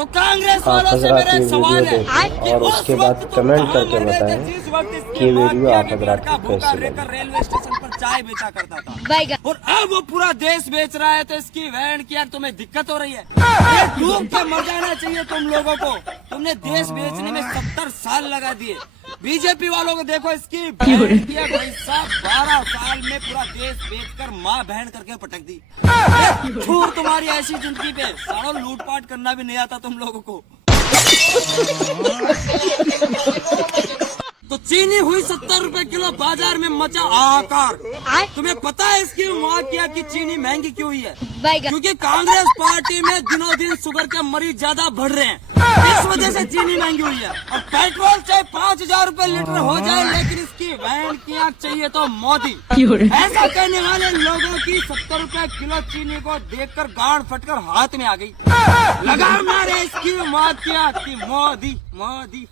तो कांग्रेस आप वालों से हजरात मेरा ये एक सवाल वीडियो है देखें कि और उस उसके बाद वक्त कमेंट कहाँ करके मर रहे थे बताएं जिस वक्त कि इसकी ये माँ वीडियो किया आप कि हजरात लड़का को भूखा कैसे रहकर लगी। रेलवे स्टेशन पर चाय बेचा करता था और अब वो पूरा देश बेच रहा है। तो इसकी वैन की यार तुम्हें दिक्कत हो रही है? अरे डूब के मर जाना चाहिए तुम लोगों को। तुमने देश बेचने में 70 साल लगा दिए। बीजेपी वालों को देखो, इसकी बहन किया भाई साहब 12 साल में पूरा देश बेचकर माँ बहन करके पटक दी। छूर तुम्हारी ऐसी जिंदगी पे सालों लूटपाट करना भी नहीं आता तुम लोगों को। तो चीनी हुई 70 रुपए किलो, बाजार में मचा हाहाकार। तुम्हें पता है इसकी माँ क्या की चीनी महंगी क्यों हुई है? क्योंकि कांग्रेस पार्टी में दिनों दिन शुगर के मरीज ज्यादा बढ़ रहे हैं, इस वजह से चीनी महंगी हुई है। और पेट्रोल चाहे 5,000 रुपए लीटर हो जाए, लेकिन इसकी वैन की आग चाहिए तो मोदी। ऐसा कहने वाले लोगों की 70 रुपए किलो चीनी को देखकर गांड फटकर हाथ में आ गई। लगा मारे इसकी माँ की आग की मोदी मोदी।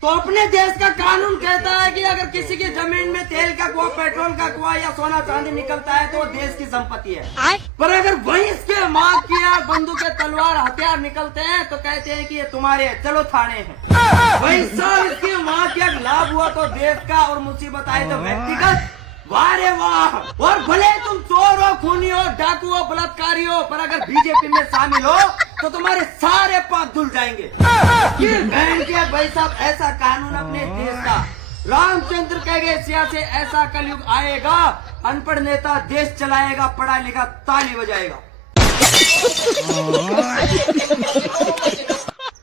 तो अपने देश का कानून कहता है कि अगर किसी की जमीन में तेल का कुआं, पेट्रोल का कुआं या सोना चांदी निकलता है तो वो देश की संपत्ति है। पर अगर वही इसके माँ की आग, बंदूक, तलवार, हथियार निकलते हैं तो कहते हैं कि ये तुम्हारे हैं, चलो थाने हैं। वही सब इसकी माँ की आग लाभ हुआ तो देश का, और मुसीबत आए तो व्यक्तिगत। वाह रे वाह। और भले तुम चोर हो, खूनी हो, डाकू हो, बलात्कारी हो, पर अगर बीजेपी में शामिल हो तो तुम्हारे सारे पाप धुल जाएंगे। बहन के भाई साहब, ऐसा कानून अपने देश का। रामचंद्र कह गए सिया से ऐसा कलयुग आएगा, अनपढ़ नेता देश चलाएगा, पढ़ा लिखा ताली बजाएगा।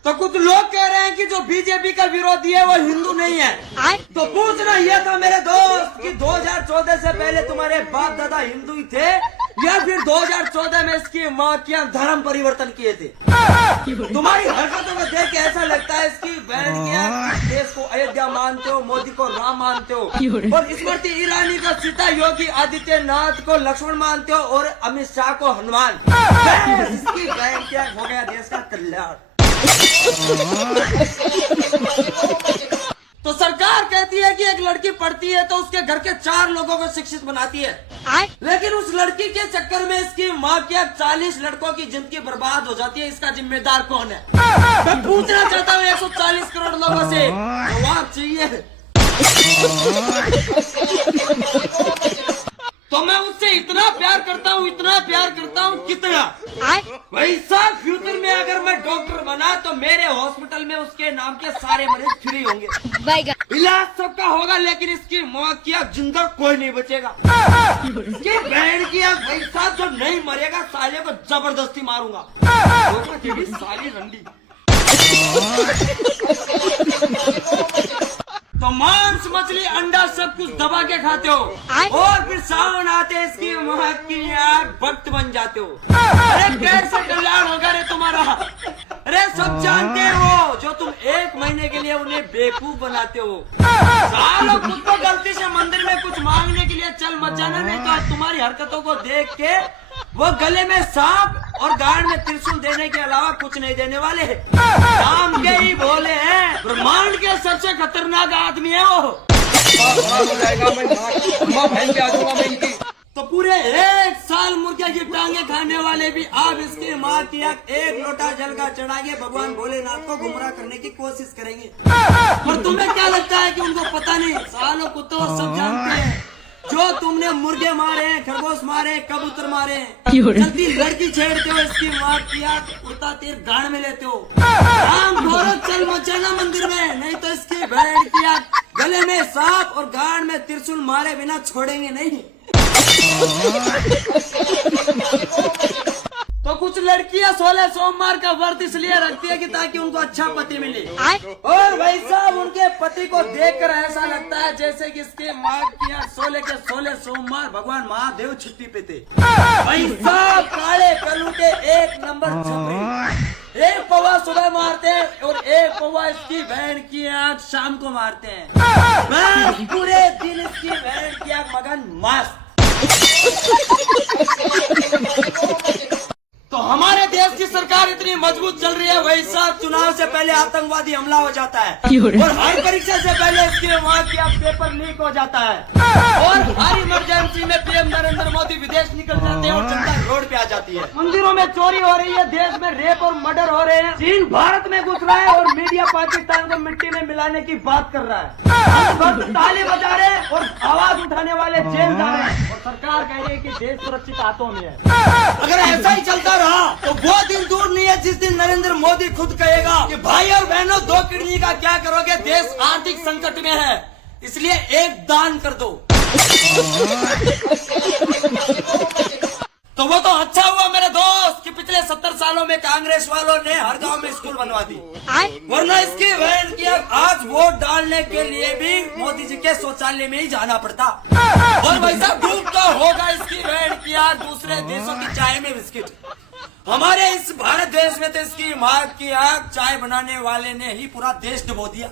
तो कुछ लोग कह रहे हैं कि जो बीजेपी का विरोधी है वो हिंदू नहीं है। तो पूछना यह था मेरे दोस्त कि 2014 से पहले तुम्हारे बाप दादा हिंदू ही थे या फिर 2014 में इसकी माँ क्या धर्म परिवर्तन किए थे? तुम्हारी हरकतों को देख के ऐसा लगता है इसकी बहन की देश को अयोध्या मानते हो, मोदी को राम मानते हो, और स्मृति ईरानी को सीता, योगी आदित्यनाथ को लक्ष्मण मानते हो, और अमित शाह को हनुमान। इसकी बहन क्या हो गया देश का कल्याण। तो सरकार कहती है कि एक लड़की पढ़ती है तो उसके घर के 4 लोगों को शिक्षित बनाती है, लेकिन उस लड़की के चक्कर में इसकी माँ के 40 लड़कों की जिंदगी बर्बाद हो जाती है। इसका जिम्मेदार कौन है? मैं पूछना चाहता हूँ 140 करोड़ लोगों से जवाब चाहिए। तो मैं उससे इतना प्यार करता हूँ, इतना प्यार करता हूँ, कितना भाई साहब, फ्यूचर में अगर मैं डॉक्टर बना तो मेरे हॉस्पिटल में उसके नाम के सारे मरीज फ्री होंगे, इलाज सबका होगा, लेकिन इसकी माँ की आग जिंदा कोई नहीं बचेगा। इसकी बहन की आग भाई साहब जो नहीं मरेगा साले को जबरदस्ती मारूंगा। साली रंडी। तो मांस, मछली, अंडा सब कुछ दबा के खाते हो, और फिर सावन आते इसकी माँ की आग भक्त बन जाते हो। अरे कैसे कल्याण होगा रे तुम्हारा? अरे सब जानते हो जो तुम 1 महीने के लिए उन्हें बेवकूफ बनाते हो। सालों खुद को गलती से मंदिर में कुछ मांगने के लिए चल मत जाना, नहीं तो तुम्हारी हरकतों को देख के वो गले में सांप और गांड में त्रिशूल देने के अलावा कुछ नहीं देने वाले। नाम के ही बोले हैं, ब्रह्मांड के सबसे खतरनाक आदमी है वो। तो पूरे 1 साल मुर्गे की टांगे खाने वाले भी आप इसकी माँ की आग 1 लोटा जल का चढ़ाएंगे, भगवान भोलेनाथ को गुमराह करने की कोशिश करेंगे। और तुम्हें क्या लगता है कि उनको पता नहीं? सालों कुत्तों सब जानते हैं। जो तुमने मुर्गे मारे हैं, खरगोश मारे, कबूतर मारे, जल्दी लड़की छेड़ते हो, इसकी माँ की आग उड़ता तीर गाड़ में लेते हो। राम घोरो चल मचाना मंदिर में, नहीं तो इसकी बहन की आग गले में सांप और गाड़ में त्रिशूल मारे बिना छोड़ेंगे नहीं। तो कुछ लड़कियां 16 सोमवार का व्रत इसलिए रखती है कि ताकि उनको अच्छा पति मिले, और भाई साहब उनके पति को देखकर ऐसा लगता है जैसे कि इसके माँ की 16 के 16 सोमवार भगवान महादेव छुट्टी पे थे। भाई साहब काले कलूटे 1 नंबर छपरी, 1 पौवा सुबह मारते हैं और 1 पौवा इसकी बहन की आँख शाम को मारते हैं। पूरे दिन इसकी बहन की आँख मगन मस्त। तो हमारे देश की सरकार इतनी इतनी मजबूत चल रही है, वही साहब चुनाव से पहले आतंकवादी हमला हो जाता है और हर परीक्षा से पहले इसके वहाँ की पेपर लीक हो जाता है और हर इमरजेंसी में पीएम नरेंद्र मोदी विदेश निकल जाते हैं और जनता रोड पे आ जाती है। मंदिरों में चोरी हो रही है, देश में रेप और मर्डर हो रहे हैं, चीन भारत में घुस रहा है और मीडिया पाकिस्तान को मिट्टी में मिलाने की बात कर रहा है। ताली बजा रहे हैं और आवाज उठाने वाले जेल जा रहे हैं और सरकार कह रही है कि देश सुरक्षित हाथों में है। अगर ऐसा ही चलता रहा तो वो दिन दूर नहीं है जिस दिन नरेंद्र मोदी खुद कहेगा कि भाई और बहनों 2 किडनी का क्या करोगे, देश आर्थिक संकट में है, इसलिए एक दान कर दो। तो वो तो अच्छा हुआ मेरे दोस्त कि पिछले 70 सालों में कांग्रेस वालों ने हर गांव में स्कूल बनवा दी, वरना इसकी बहन की आज वोट डालने के लिए भी मोदी जी के शौचालय में ही जाना पड़ता और वैसा डूब तो होगा इसकी बहन की आज दूसरे देशों की चाय में बिस्किट। हमारे इस भारत देश में तो इसकी माँ की आग चाय बनाने वाले ने ही पूरा देश डुबो दिया।